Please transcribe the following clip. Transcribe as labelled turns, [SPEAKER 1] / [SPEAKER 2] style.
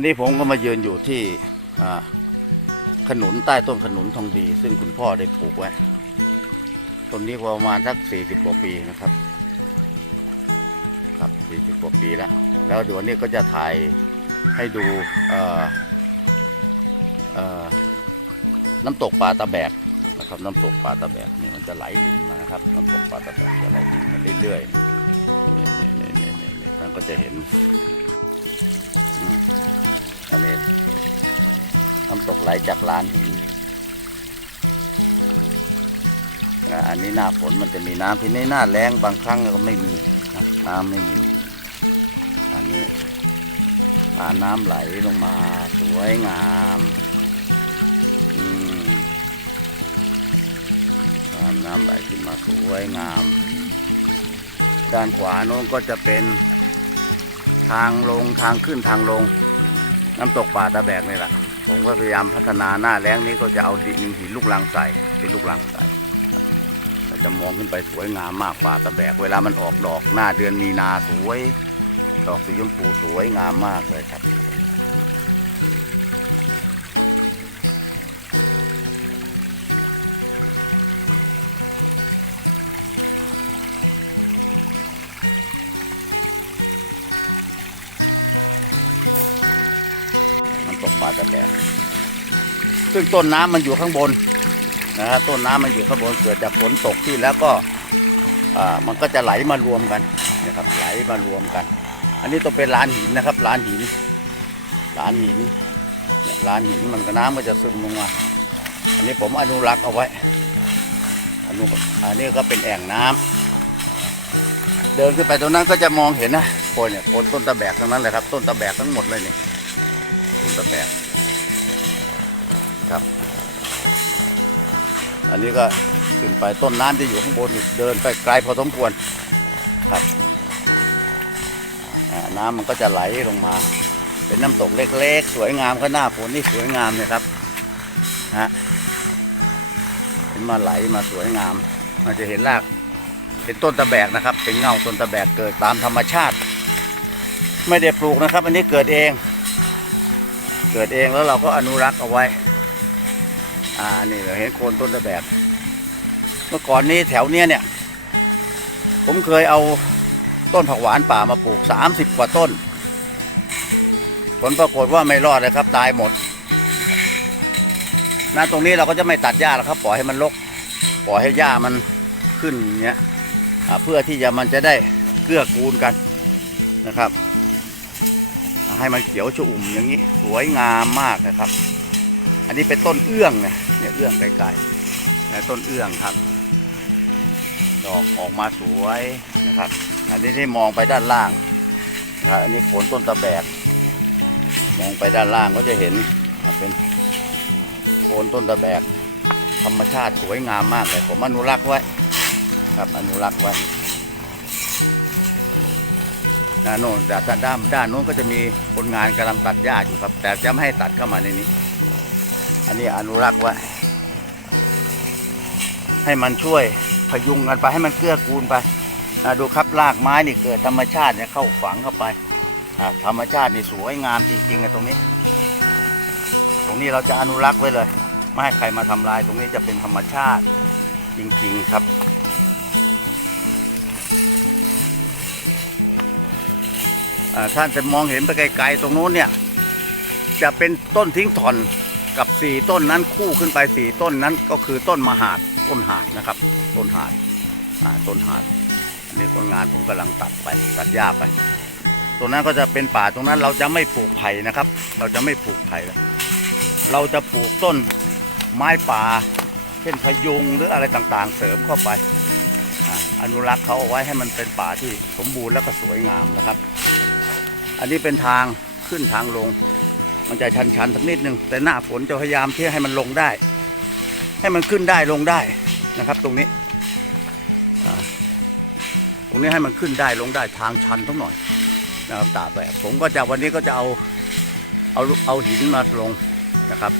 [SPEAKER 1] วันนี้ผมก็มายืนอยู่ที่ขนุนใต้ต้นขนุนทองดี ซึ่งคุณพ่อได้ปลูกไว้ต้นนี้ประมาณสักสี่สิบกว่าปีนะครับ ครับสี่สิบกว่าปีแล้ว แล้วเดี๋ยววันนี้ก็จะถ่ายให้ดูน้ำตกปลาตะแบกนะครับน้ำตกปลาตะแบกนี่มันจะไหลรินมานะครับน้ำตกปลาตะแบกจะไหลรินมาเรื่อยๆนี่นี่นี่นี่นี่นี่ท่านก็จะเห็นอื มอันนี้ำตกไหลจากลานหิน อันนี้หน้าฝนมันจะมีน้ำที่นี่หน้าแรงบางครั้งก็ไม่มีน้ำไม่มี อันนี้ทาน้ำไหลลงมาสวยงามอืมทาน้ำไหลขึ้นมาสวยงาม ด้านขวาโน้นก็จะเป็นทางลงทางขึ้นทางลง น้ำตกป่าตะแบกนี่แหละผมก็พยายามพัฒนาหน้าแรงนี้ก็จะเอาดินหินลูกรังใส่ดินลูกรังใส่จะมองขึ้นไปสวยงามมากป่าตะแบก เวลามันออกดอกหน้าเดือนมีนาสวย ดอกสีชมพูสวยงามมากเลยครับ ตกปลาตะแบกซึ่งต้นน้ำมันอยู่ข้างบนนะฮะต้นน้ำมันอยู่ข้างบนเกิดจากฝนตกที่แล้วก็อ่ามันก็จะไหลมารวมกันนะครับ ไหลมารวมกัน อันนี้ต้องเป็นลานหินนะครับลานหินลานหินลานหินมันก็น้ำมันจะซึมลงมา อันนี้ผมอนุรักษ์เอาไว้อนุอันนี้ก็เป็นแอ่งน้ำเดินขึ้นไปตรงนั้นก็จะมองเห็นนะโคนเนี่ยโคนต้นตะแบกทั้งนั้นเลยครับ ต้นตะแบกทั้งหมดเลยนี่ต้ นตะแบกครับ อันนี้ก็ขึ้นไปต้นน้ำที่อยู่ข้างบนเดินไปไกลพอสมควรครับน้ำมันก็จะไหลลงมา เป็นน้ำตกเล็กๆ สวยงามก็หน้าฝนนี่สวยงามเลยครับฮะเห็นมาไหลมาสวยงามมันจะเห็นรากเป็นต้นตะแบกนะครับ เป็นเงาต้นตะแบกเกิดตามธรรมชาติ ไม่ได้ปลูกนะครับ อันนี้เกิดเอง เกิดเองแล้วเราก็อนุรักษ์เอาไว้ อ่า นี่เราเห็นโคนต้นตะแบกเมื่อก่อนนี้แถวเนี้ยเนี่ย ผมเคยเอาต้นผักหวานป่ามาปลูก30กว่าต้น ผลปรากฏว่าไม่รอดเลยครับ ตายหมดนะตรงนี้เราก็จะไม่ตัดหญ้าแล้วครับ ปล่อยให้มันรก ปล่อยให้หญ้ามันขึ้นเงี้ยเพื่อที่จะมันจะได้เกื้อกูลกันนะครับ ให้มันเขียวชอุ่มอย่างนี้สวยงามมากนะครับ อันนี้เป็นต้นเอื้องเนี่ยเนี่ยเอื้องไกลๆนี่ต้นเอื้องครับ ดอกออกมาสวยนะครับ อันนี้ที่มองไปด้านล่างนะครับอันนี้โขนต้นตะแบก มองไปด้านล่างก็จะเห็นเป็นโคนต้นตะแบก ธรรมชาติสวยงามมากเลยผมอนุรักษ์ไว้ ครับอนุรักษ์ไว้ ด้านโน้นแต่ด้านด้านโน้นก็จะมีคนงานกำลังตัดหญ้าอยู่ครับ แต่จะไม่ให้ตัดเข้ามาในนี้ อันนี้อนุรักษ์ไว้ให้มันช่วยพยุงกันไปให้มันเกื้อกูลไปนะดูครับรากไม้นี่เกิดธรรมชาติเนี่ยเข้าฝังเข้าไปอะธรรมชาตินี่สวยงามจริงๆอะตรงนี้ ตรงนี้เราจะอนุรักษ์ไว้เลย ไม่ให้ใครมาทำลาย ตรงนี้จะเป็นธรรมชาติจริงๆครับ ท่านจะมองเห็นไปไกลๆตรงโน้นเนี่ย จะเป็นต้นทิ้งถอนกับสี่ต้นนั้นคู่ขึ้นไปสี่ต้นนั้นก็คือต้นมหาดต้นหาดนะครับ ต้นหาดต้นหาดนนี่คนงานผมกำลังตัดไปตัดหญ้าไป ตรงนั้นก็จะเป็นป่าตรงนั้นเราจะไม่ปลูกไผ่นะครับ เราจะไม่ปลูกไผ่แล้วเราจะปลูกต้นไม้ป่า เช่นพยุงหรืออะไรต่างๆ เสริมเข้าไปออนุรักษ์เขาเอาไว้ให้มันเป็นป่าที่สมบูรณ์แล้วก็สวยงามนะครับ อันนี้เป็นทางขึ้นทางลง มันจะชันๆสักนิดนึง แต่หน้าฝนจะพยายามที่ให้มันลงได้ ให้มันขึ้นได้ลงได้นะครับ ตรงนี้ตรงนี้ให้มันขึ้นได้ลงได้ทางชันทั้งหน่อยนะครับตาแบบผมก็จะวันนี้ก็จะเอาเอาเอาหินมาลงนะครับ